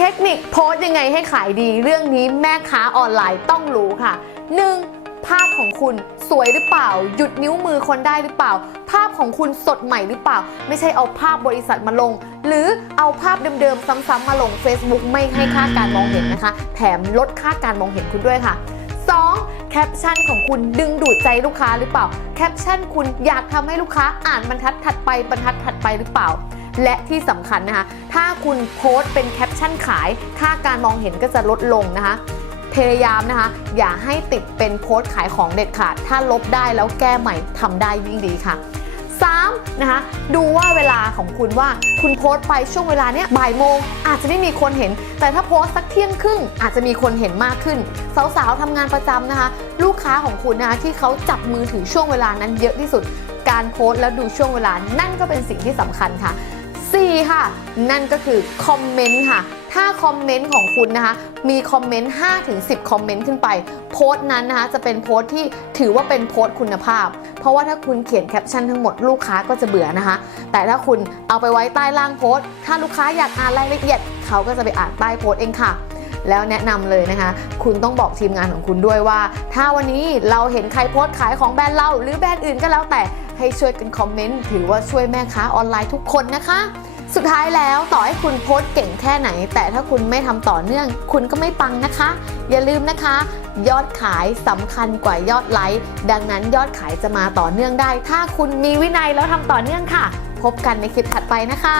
เทคนิคโพสยังไงให้ขายดี เรื่องนี้แม่ค้าออนไลน์ต้องรู้ค่ะ 1. ภาพของคุณสวยหรือเปล่า หยุดนิ้วมือคนได้หรือเปล่า ภาพของคุณสดใหม่หรือเปล่า ไม่ใช่เอาภาพบริษัทมาลง หรือเอาภาพเดิมๆ ซ้ำๆมาลง Facebook ไม่ให้ค่าการมองเห็นนะคะ แถมลดค่าการมองเห็นคุณด้วยค่ะ 2. แคปชั่นของคุณดึงดูดใจลูกค้าหรือเปล่า แคปชั่นคุณอยากทำให้ลูกค้าอ่านบรรทัดถัดไปบรรทัดถัดไปหรือเปล่า และที่สำคัญนะคะ ถ้าคุณโพสต์เป็นแคปชั่นขาย ค่าการมองเห็นก็จะลดลงนะคะ พยายามนะคะ อย่าให้ติดเป็นโพสต์ขายของเด็ดขาด ถ้าลบได้แล้วแก้ใหม่ทำได้ยิ่งดีค่ะ 3. นะคะดูว่าเวลาของคุณว่าคุณโพสต์ไปช่วงเวลาเนี้ยบ่ายโมง อาจจะไม่มีคนเห็น แต่ถ้าโพสต์สักเที่ยงครึ่ง อาจจะมีคนเห็นมากขึ้น สาวๆทำงานประจำนะคะ ลูกค้าของคุณนะคะที่เขาจับมือถือช่วงเวลานั้นเยอะที่สุด การโพสต์แล้วดูช่วงเวลานั่นก็เป็นสิ่งที่สำคัญค่ะ 4 ค่ะ นั่นก็คือคอมเมนต์ค่ะ ถ้าคอมเมนต์ของคุณนะคะ มีคอมเมนต์5-10 คอมเมนต์ขึ้นไป โพสต์นั้นนะคะ จะเป็นโพสต์ที่ถือว่าเป็นโพสต์คุณภาพ เพราะว่าถ้าคุณเขียนแคปชั่นทั้งหมดลูกค้าก็จะเบื่อนะคะ แต่ถ้าคุณเอาไปไว้ใต้ล่างโพสต์ ถ้าลูกค้าอยากอ่านรายละเอียด เขาก็จะไปอ่านใต้โพสต์เองค่ะ แล้วแนะนำเลยนะคะ คุณต้องบอกทีมงานของคุณด้วยว่า ถ้าวันนี้เราเห็นใครโพสต์ขายของแบรนด์เรา หรือแบรนด์อื่นก็แล้วแต่ให้ช่วยกันคอมเมนต์ถือว่าช่วยแม่ค้าออนไลน์ทุกคนนะคะสุดท้ายแล้วต่อให้คุณโพสเก่งแค่ไหน แต่ถ้าคุณไม่ทำต่อเนื่อง คุณก็ไม่ปังนะคะ อย่าลืมนะคะ ยอดขายสำคัญกว่ายอดไลค์ดังนั้นยอดขายจะมาต่อเนื่องได้ ถ้าคุณมีวินัยแล้วทำต่อเนื่องค่ะ พบกันในคลิปถัดไปนะคะ